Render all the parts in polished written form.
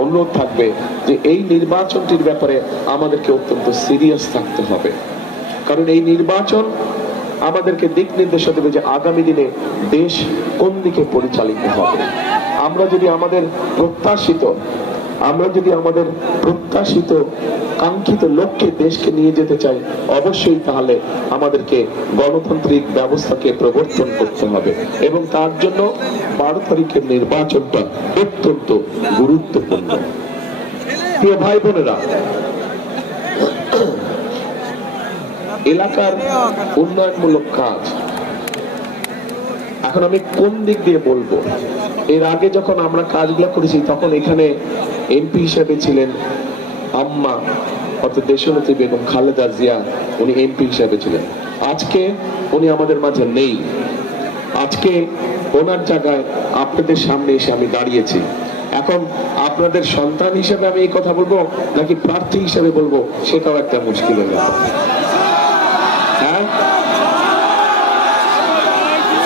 অনুরোধ থাকবে যে এই নির্বাচনটির ব্যাপারে আমাদেরকে অত্যন্ত সিরিয়াস থাকতে হবে, কারণ এই নির্বাচন আমাদেরকে দিক নির্দেশনা দেবে যে আগামী দিনে দেশ কোন দিকে পরিচালিত হবে। আমরা যদি আমাদের প্রত্যাশিত কাঙ্ক্ষিত লক্ষ্যে দেশকে নিয়ে যেতে চাই, অবশ্যই তাহলে আমাদেরকে গণতান্ত্রিক ব্যবস্থাকে প্রবর্তন করতে হবে, এবং তার জন্য 12 তারিখের নির্বাচনটা অত্যন্ত গুরুত্বপূর্ণ। প্রিয় ভাই বোনেরা, এলাকার উন্নয়নমূলক কাজ এখন আমি কোন দিক দিয়ে বলবো? এর আগে যখন আমরা কাজগুলো করেছি তখন এখানে এমপি হিসেবে ছিলেন আম্মা অর্থাৎ দেশনেত্রী বেগম খালেদা জিয়া, উনি এমপি হিসেবে ছিলেন। আজকে উনি আমাদের মাঝে নেই। আজকে ওনার জায়গায় আপনাদের সামনে এসে আমি দাঁড়িয়েছি। এখন আপনাদের সন্তান হিসেবে আমি এই কথা বলবো নাকি প্রার্থী হিসেবে বলবো, সেটাও একটা মুশকিলের ব্যাপার। হ্যাঁ,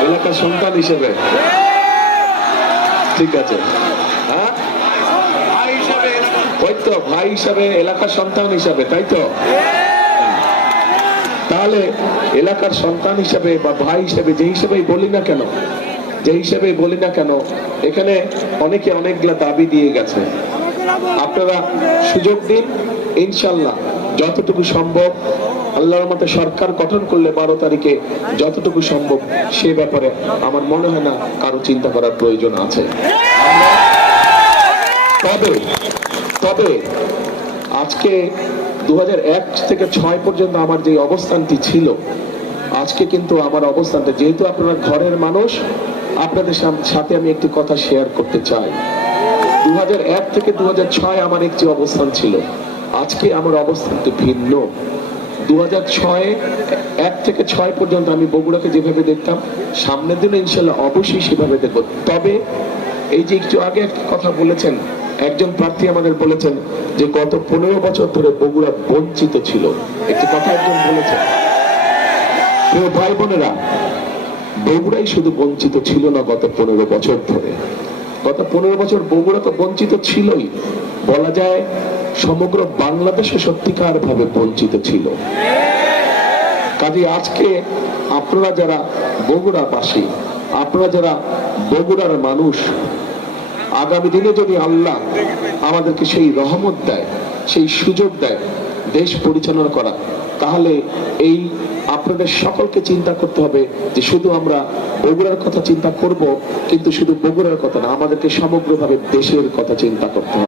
এলাকার সন্তান হিসেবে ঠিক আছে, হ্যাঁ ওই তো ভাই হিসাবে, এলাকার সন্তান হিসাবে, তাই তো? তাহলে এলাকার সন্তান হিসাবে বা ভাই হিসাবে যে হিসেবেই বলি না কেন, এখানে অনেকে অনেকগুলা দাবি দিয়ে গেছে। আপনারা সুযোগ দিন, ইনশাল্লাহ যতটুকু সম্ভব আল্লাহর রহমতে সরকার গঠন করলে 12 তারিখে যতটুকু সম্ভব সে ব্যাপারে আমার মনে হয় না কারো চিন্তা করার প্রয়োজন আছে। তবে আজকে 2001 থেকে 6 পর্যন্ত আমার যে অবস্থানটি ছিল, আজকে কিন্তু আমার অবস্থানটা, যেহেতু আপনারা ঘরের মানুষ, আপনাদের সাথে আমি একটি কথা শেয়ার করতে চাই। 2001 থেকে 2006 আমার একটি অবস্থান ছিল, আজকে আমার অবস্থানটি ভিন্ন। 1 থেকে 6 পর্যন্ত আমি বগুড়াকে যেভাবে দেখতাম, সামনের দিনে ইনশাল্লাহ অবশ্যই সেভাবে দেখব। তবে এই যে একটু আগে একটা কথা বলেছেন, একজন প্রার্থী আমাদের বলেছেন যে গত 15 বছর ধরে বগুড়া বঞ্চিত ছিল, একটি কথা একজন বলেছেন। প্রিয় ভাই বোনেরা, বগুড়াই শুধু বঞ্চিত ছিল না গত 15 বছর ধরে। গত 15 বছর বগুড়া তো বঞ্চিত ছিলই, বলা যায় সমগ্র বাংলাদেশে সত্যিকার ভাবে বঞ্চিত ছিল। কাজে আজকে আপনারা যারা বগুড়াবাসী, আপনারা যারা বগুড়ার মানুষ, আগামী দিনে যদি আল্লাহ আমাদেরকে সেই রহমত দেয়, সেই সুযোগ দেয় দেশ পরিচালনা করা, তাহলে এই আপনাদের সকলকে চিন্তা করতে হবে যে শুধু আমরা বগুড়ার কথা চিন্তা করব, কিন্তু শুধু বগুড়ার কথা না, আমাদেরকে সমগ্রভাবে দেশের কথা চিন্তা করতে হবে।